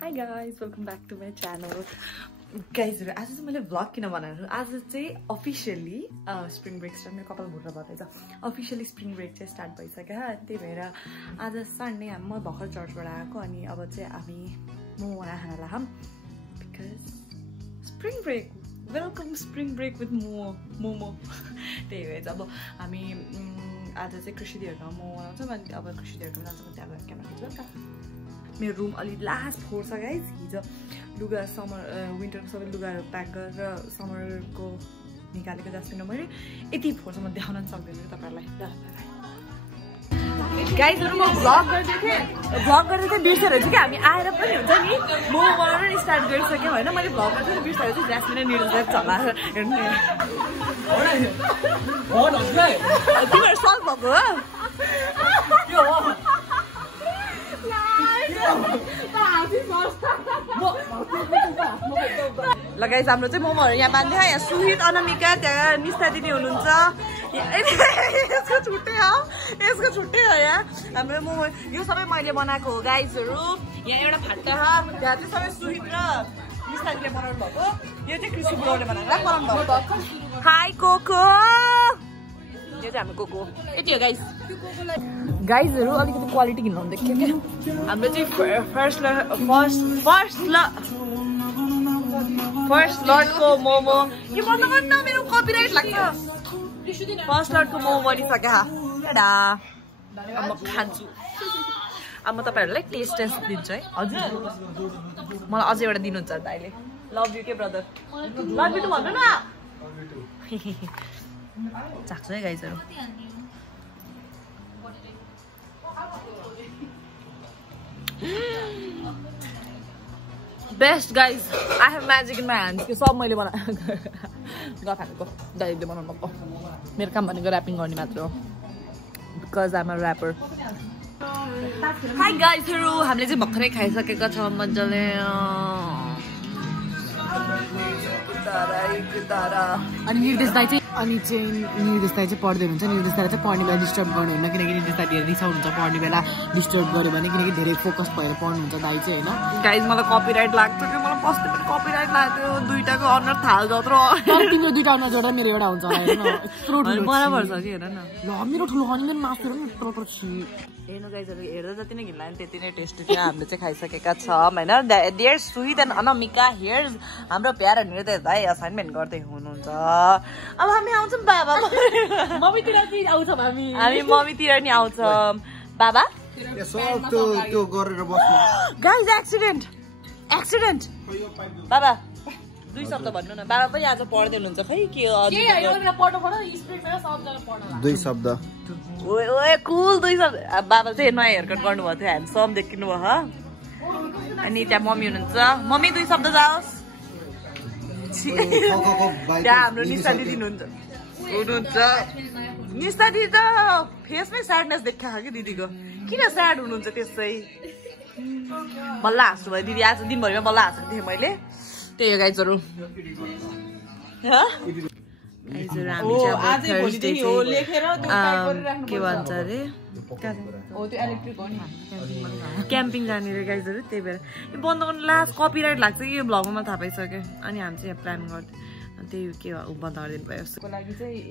Hi guys, welcome back to my channel. Guys, आज चाहिँ मैले vlog किन बनाएको आज चाहिँ अफिशियली स्प्रिङ ब्रेक स्टार्ट मेरो कपाल भुट्न पर्दैछ अफिशियली स्प्रिङ ब्रेक चाहिँ स्टार्ट भइसक्यो त्यही भएर आज सन्डे म भर्खर चर्चबाट आएको अनि अब चाहिँ हामी मोमो खाना लाग्यौं because spring break welcome spring break with momo त्यही भएर अब हामी आज चाहिँ कृषि दिदीहरुको मोमो बनाउँछौँ अनि अब कृषि दिदीहरुको जान्छौँ त्यहाँ गएर क्यामेरा खिच्छ मेरो रुम अलि लास्ट फ्लोर छ गाइज हिजो लुगा समर विन्टरको सबै लुगाहरू प्याक गरेर समरको निकालेको जसमा मैले यति फोरसम्म देखाउन सक्दैन तपाईहरुलाई गाइजहरु म भ्लग गर्दै थिएँ बिर्सेर चाहिँ कि हामी आएर पनि हुन्छ नि मोमो बनाउन नि स्टार्ट गरिसक्यौँ हैन मैले भ्लग गर्दै बिर्सेर चाहिँ ज्यास्मिन निडल चाहिँ चला हेर्नु तिमीहरु सल्भ भएको हो ल गाइस हाम्रो चाहिँ मोमोहरु यहाँ बाँध्यो यहाँ सुहित अनामिका त्यहाँ निस्ता दिदी हुनुहुन्छ यसको छुट्टै हो यहाँ हाम्रो मोमो यो सबै मैले बनाएको हो गाइसहरु यहाँ एउटा फाटा छ त्यहाँ चाहिँ सबै सुहित र निस्ता दिदीले बनाउनु भएको यो चाहिँ कृषि ब्रोले बनाउनु भएको हाई कोको यो चाहिँ हाम्रो कोको यति हो गाइस गाइजहरु अलिकति क्वालिटी किन्नु हुन्छ के हाम्रो चाहिँ फर्स्ट लटको मोमो के भन्नु मेरो कपिराइट लाग्छ फर्स्ट लटको मोमो बनिसक्यो टाडा अब म खान्छु अब म तपाईहरुलाई टेस्ट दिन्छु है हजुर मलाई अझै एउटा दिनुहुन्छ दाइले लभ यु के ब्रदर लभ यु टु भन्नु न चाख्छ है गाइजहरु best guys I have magic in my hands कि सब मैले गफानको दाइले बनाउनु भएको मेरो काम भनेको ऱ्यापिङ गर्ने मात्र हो because I'm a rapper hi गाइजहरु हामीले चाहिँ भर्खरै खाइसकेका छौँ मजाले अनि निर्देश दाइ चाहिँ निर्देश दाइ चाहिँ पढ्दै हुन्छ निर्देश दाइ चाहिँ पढ्ने बेला डिस्टर्ब गर्नु हुन्न किनकि निर्देश दाइले रिसाउनुहुन्छ पढ्ने बेला डिस्टर्ब गर्यो भने किनकि धेरै फोकस भएर पढ्नुहुन्छ दाइ चाहिँ होइन गाइज मलाई कपिराइट लाग्छ कि मलाई फर्स्ट पनि कपिराइट लाग्थ्यो दुईटाको अनुहार थाल जत्रो तिम्रो दुईटा अनुहार जोडेर मेरो एउटा हुन्छ बराबर छ कि हेर न ल मेरो ठुलो अनि मेरो मासु हेर्नु गाइजहरु हेर्दा जति नै घिन लाग्यो त्यति नै टेस्टी थियो हामीले चाहिँ खाइसकेका छौँ होइन there Suhit and Anamika here's हाम्रो प्यारो निर्देश भाइ असाइनमेन्ट गर्दै हुनुहुन्छ अब हामी आउँछौँ बाबा मम्मीतिर नि आउँछौँ हामी मम्मीतिर नि आउँछौँ बाबा त्यो गरेर बस्नु गाइज एक्सिडेन्ट बाबा दुई शब्द भन्नु न बाबा पनि आज पढ्दै हुनुहुन्छ खै के दुई शब्द ओए कुल दुई शब्द बाबा चाहिँ नयाँ हेयरकट गर्नुभएको थियो ह्यान्डसम देखिनु भयो अनि त्यहाँ मम्मी हुनुहुन्छ मम्मी दुई शब्द जाओस् त्यहाँ हाम्रो निस्ता दिदी हुनुहुन्छ निस्ता दिदी त फेसमै स्याडनेस देखा कि दिदीको किन स्याड हुनुहुन्छ त्यसै बल्ल हाँस्नु भयो दिदी आज दिनभरिमा बल्ल हाँसेको थिएँ मैले त्यही हो गाइजहरु के भन्छ अरे क्याम्पिङ जाने रे गाइजहरु त्यही भएर बन्द गर्नु लास्ट कपिराइट लाग्छ कि यो भ्लगमा मलाई थाहा पाइसक्यो अनि हामी चाहिँ प्लान गर्दै त्यही के बन्द गरिदिनु भयो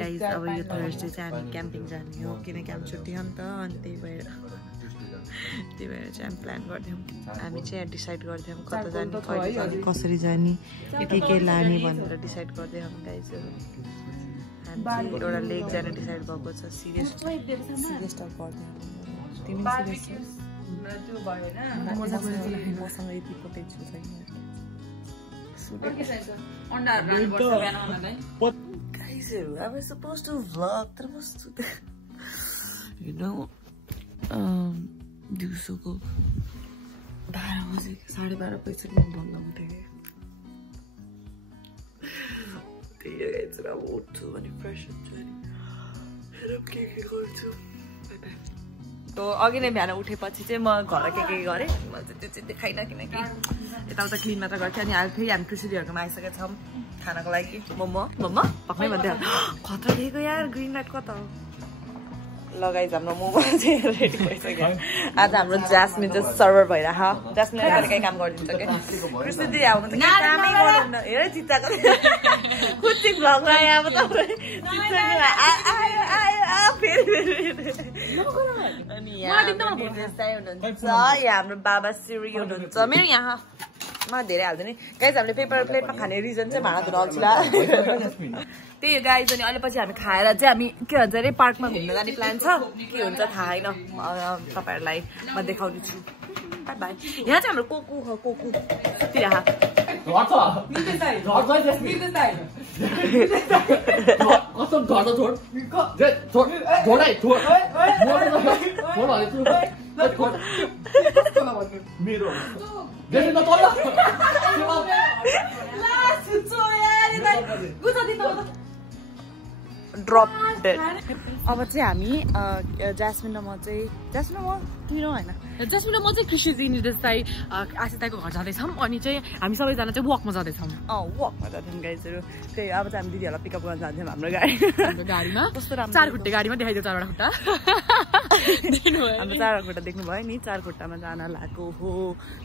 गाइज अब यो थर्सडे चाहिँ हामी क्याम्पिङ जाने हो किनकि हामी छुट्टी हो नि त अनि त्यही भएर चाहिँ हामी प्लान गर्थ्यौँ हामी चाहिँ डिसाइड गर्थ्यौँ कता जाने कहिले जाने कसरी जाने के लाने भनेर डिसाइड गर्दैछौँ गाइजहरु हामी एउटा लेक जाने डिसाइड भएको छ सिरियस टक गर्दैछौँ तिमी सिरियस मसँग यति पोटेन्सियल छैन गाइजहरु I was supposed to vlog तर म you know दिउँसोको 12 बजे 12:30 बजीसम्म बन्द हुन्थ्यो त्यही गाइजहरु अब उठ्छु अनि फ्रेस हुन्छु अनि हेरौँ के गर्छु तो अघि नै बिहान उठेपछि चाहिँ म घर के गरेँ म चाहिँ त्यो चाहिँ देखाइनँ किनकि यताउता क्लिन मात्र गर्थेँ अनि अहिले फेरि हामी कृषि दिदीहरुकोमा आइसकेका छौँ खानाको लागि मोमो पक्कै भन्दै खतरा देखेको यार ग्रिन लाइट कता हो लगाइज हाम्रो मोमो चाहिँ रेडी भइसक्यो आज हाम्रो जास्मिन चाहिँ सर्भर भइरह जास्मिनले कहिलेकाहीँ काम गरिदिन्छ क्या कृष्ण दिदी आउनु त कामै गर्नुहुन्न हेर चित्ताको कुच्ची भ्लग आयो अब तपाईँ अनि यहाँ हुनुहुन्छ यहाँ हाम्रो बाबा सिरी हुनुहुन्छ मेरो यहाँ म धेरै हाल्दैन गाइज हामीले पेपर प्लेटमा खाने रिजन चाहिँ भाँडा धुन अल्छिला त्यही हो गाइज अनि अहिले पछि हामी खाएर चाहिँ हामी के भन्छ अरे पार्कमा घुम्न जाने प्लान छ के हुन्छ थाहा छैन तपाईँहरूलाई म देखाउने छु बाई यहाँ चाहिँ हाम्रो कोकु कोकु ड्रप डेड अब चाहिँ हामी जास्मिन र म चाहिँ जास्मिन र म किन होइन जसमा म चाहिँ कृषि निर्देशताई आशिताको घर जाँदैछौँ अनि चाहिँ हामी सबैजना चाहिँ वकमा जाँदैछौँ वकमा जाँदैछौँ गाइजहरू त्यही अब चाहिँ हामी दिदीहरूलाई पिकअप गर्न जान्छौँ हाम्रो गाडीमा कस्तो राम्रो 4 खुट्टे गाडीमा देखाइदियो 4वटा खुट्टा हाम्रो 4वटा खुट्टा देख्नुभयो नि 4 खुट्टामा जान लागेको हो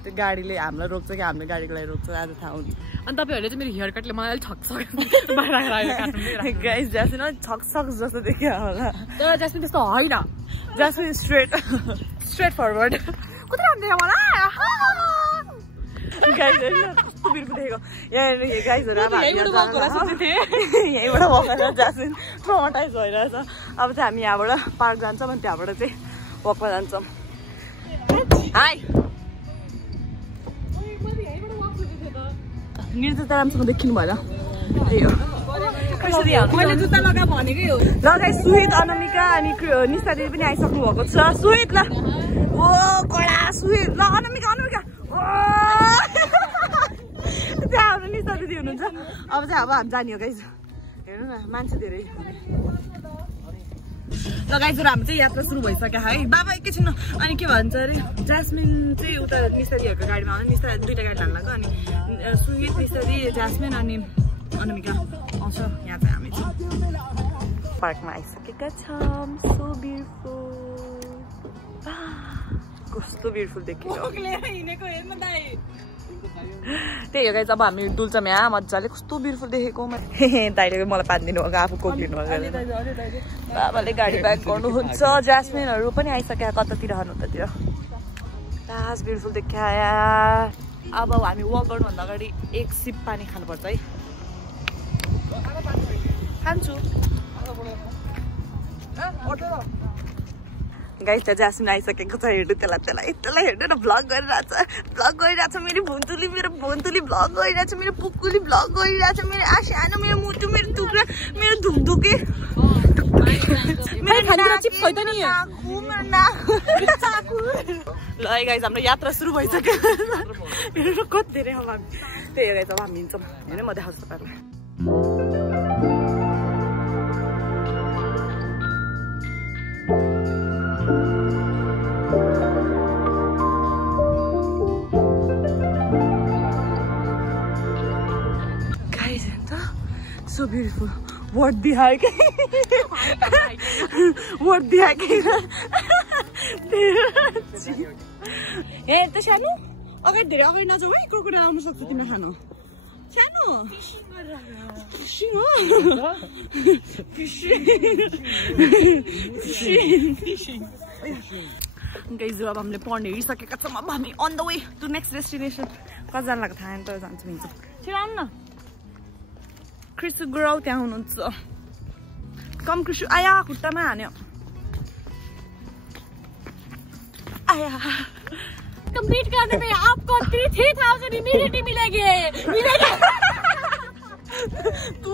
त्यो गाडीले हामीलाई रोक्छ कि हाम्रो गाडीको लागि रोक्छ आज थाहा हुने अनि तपाईँहरूले चाहिँ मेरो हेयर कटले मलाई अलिक छक्छ गाइज जास्मिन अलिक छक्छक जस्तो देखियो होला तर जास्मिन त्यस्तो होइन जास्मिन स्ट्रेट फरवर्ड कति राम्रो देख्यो मलाई गाइजहरू कस्तो बिर्को देखेको यहाँ गाइजहरू अब यहीँबाट वक जास्मिन ट्रमाटाइज भइरहेछ अब चाहिँ हामी यहाँबाट पार्क जान्छौँ अनि त्यहाँबाट चाहिँ वकमा जान्छौँ हाई निर्देश राम्रोसँग देखिनु भएन त्यही हो मैले जुत्ता लगा भनेकै हो लगाइ सुहित अनामिका अनि निशा दिदी पनि आइसक्नु भएको छ सुहित ल ओ कडा सुहित ल अनामिका त्यहाँ हाम्रो निशा दिदी हुनुहुन्छ अब चाहिँ अब हामी जाने हो गाइज हेर्नु न मान्छे धेरै ल गाइजहरू हाम्रो चाहिँ यात्रा सुरु भइसक्यो है बाबा एकैछिन अनि के भन्छ अरे जास्मिन चाहिँ उता निशा दिदीहरूको गाडीमा आउँछ निशा 2टा गाडी लानु लाग्यो अनि सुहित निशा दिदी जास्मिन अनि अनामिका आउँछ यहाँ चाहिँ हामी पार्कमा आइसकेका छौँ सो ब्युटिफुल कस्तो ब्युटिफुल देखियो त्यही हो गाइज अब हामी डुल्छौँ यहाँ मजाले कस्तो ब्युटिफुल देखेको दाइले मलाई पानिदिनु भएको आफू कोक्लिनु भएको बाबाले गाडी ब्याक गर्नुहुन्छ जास्मिनहरू पनि आइसक्यो कतातिर उतातिर लास्ट ब्युटिफुल देखियो यार अब हामी वक गर्नुभन्दा अगाडि एक सिप पानी खानुपर्छ है खान्छु गाइस त्यहाँ जास्मिन आइसकेको छ हेर्नु त्यसलाई हेर्नु न भ्लग गरिरहेछ मेरो भुन्तुली भ्लग गरिरहेछ मेरो पुक्कुली भ्लग गरिरहेछ मेरो आसानो मेरो मुटु मेरो टुक्रा मेरो धुकधुके ल गाइस हाम्रो यात्रा सुरु भइसक्यो हेर्नु कति धेरै अब हामी त्यही गाइस अब हामी हिँड्छौँ होइन म देखाउँछु तपाईँहरूलाई so beautiful worth the hike worth the hike ए त सानो अगाडि धेरै अगाडि नजाऊ है क्रोकोडाइल आउन सक्छ तिम्रो खानु सानो फिशिङ हो फिशिङ गाइज अब हामीले पढ्ने हेरिसकेका छौँ अब हामी on the way to next destination कतिजना लाग्यो थाहा त जान्छौँ हिँड्छौँ छिटो आउनु न कृषि गुराउ त्यहाँ हुनुहुन्छ कम कृषि आया खुट्टामा हान्यो आया कंप्लीट करने में आपको 3000 इमीडिएटली मिलेंगे तू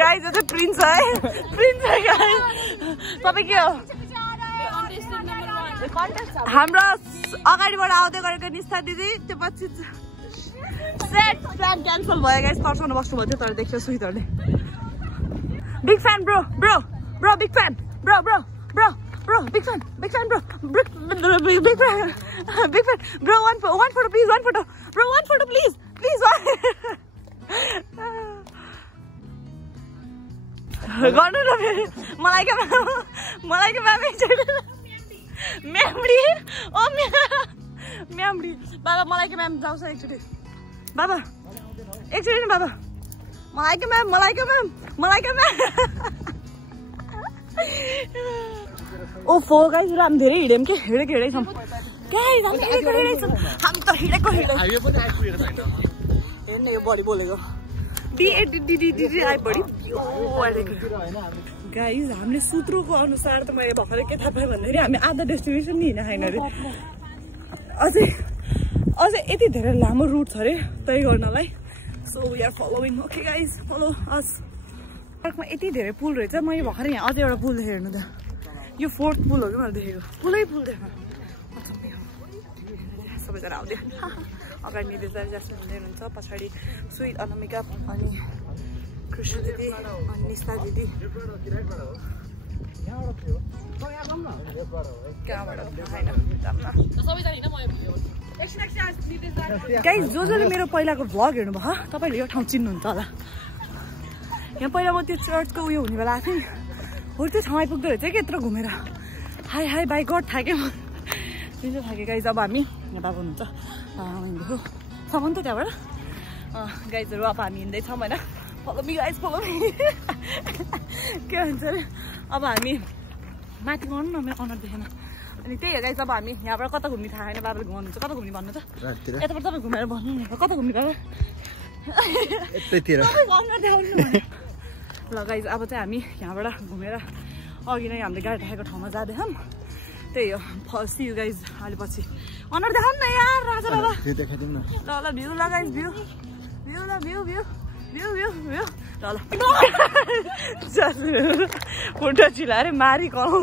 गाइस यो चाहिँ प्रिन्स है गाइस तपाईँ के हो हाम्रो अगाडिबाट आउँदै गरेको निस्ता दिदी त्यो पछि सेट प्लान क्यान्सल भयो गाइस तर्साउनु बस्नु भयो थियो तर देख्यो सुइतहरूले big fan bro big fan bro big fan bro one photo please please गर्नु न फेरि मलाई क्या म्याम म्यामडी ओ म्यामडी बाबा मलाई के म्याम जाउँछ एकचोटि बाबा एकचोटि नि बाबा मलाई के म्याम ओ फो गाइस हामी धेरै हिँड्यौँ के हिँडेकै छौँ गाइस हामी त हिँडेको हेर्ने यो बढी बोलेको डी आइपढी गाइस हामीले सूत्रको अनुसार त मैले भर्खरै के थाहा पाएँ भन्दाखेरि हामी आधा डेस्टिनेसन नि हिँड्न छैन अरे अझै यति धेरै लामो रुट छ अरे तय गर्नलाई so we are following okay guys follow us पार्कमा यति धेरै पुल रहेछ मैले भर्खरै यहाँ अझै एउटा पुल देखेँ हेर्नु त यो 4th पुल हो कि मैले देखेको पुल देखेँ सबैजना आउँदै अगाडि निर्देशक जस्तो हुँदै हुनुहुन्छ पछाडि स्विट अनामिका अनि कृष्ण दिदी अनि निस्ता दिदी गाइस जसले मेरो पहिलाको भ्लग हेर्नुभयो तपाईँले यो ठाउँ चिन्नुहुन्छ होला यहाँ पहिला म त्यो चर्चको उयो हुने बेला आएको थिएँ नि हो त्यो ठाउँ आइपुग्दो रहेछ कि यत्रो घुमेर हाई बाई गड थाकेँ म तिनले थाकेँ गाइस अब हामी यहाँ बाबु हुनुहुन्छ हिँड्दैछु सामान त त्यहाँबाट गाइजहरू अब हामी हिँड्दैछौँ होइन follow me guys follow me के भन्छ अरे अब हामी माथि गर्नु न मेरो अनुहार देखेन अनि त्यही हो गाइस अब हामी यहाँबाट कता घुम्ने थाहा छैन बाबाले घुमाउनुहुन्छ कता घुम्ने भन्नु त यताबाट तपाईँ घुमेर भन्नु न कता घुम्ने बाबा ल गाइस अब चाहिँ हामी यहाँबाट घुमेर अघि नै हामीले गाडी राखेको ठाउँमा जाँदैछौँ त्यही हो फर्स्ट यु गाइज अहिले पछि अनुहार देखाउनु न यार राजा बाबा ल भ्यू ल गाइज भ्यू ल खुट्टा चिलाएर मारी कलाउ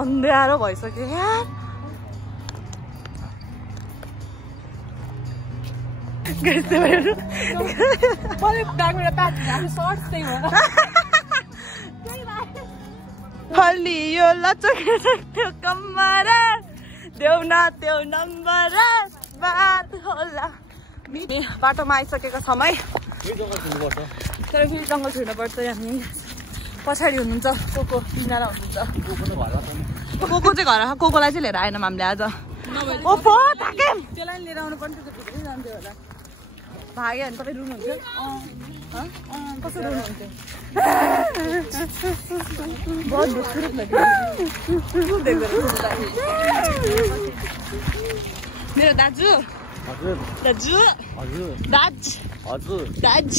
अन्ध्यारो भइसक्यो यार हलियो लचक त्यो कम्मर देऊ न त्यो नम्बर बात होला बाटोमा आइसकेको समय तर फेरि जङ्गल छिर्नुपर्छ हामी पछाडि हुनुहुन्छ कोको तिनजना हुनुहुन्छ कोको चाहिँ घर कोकोलाई चाहिँ लिएर आएन हामीले आज त्यसलाई लिएर आउनु पर्ने जान्थ्यो होला भाग्यो भने तपाईँ रुनुहुन्छ कसो रुनुहुन्छ मेरो दाजु दाजु दाज दाज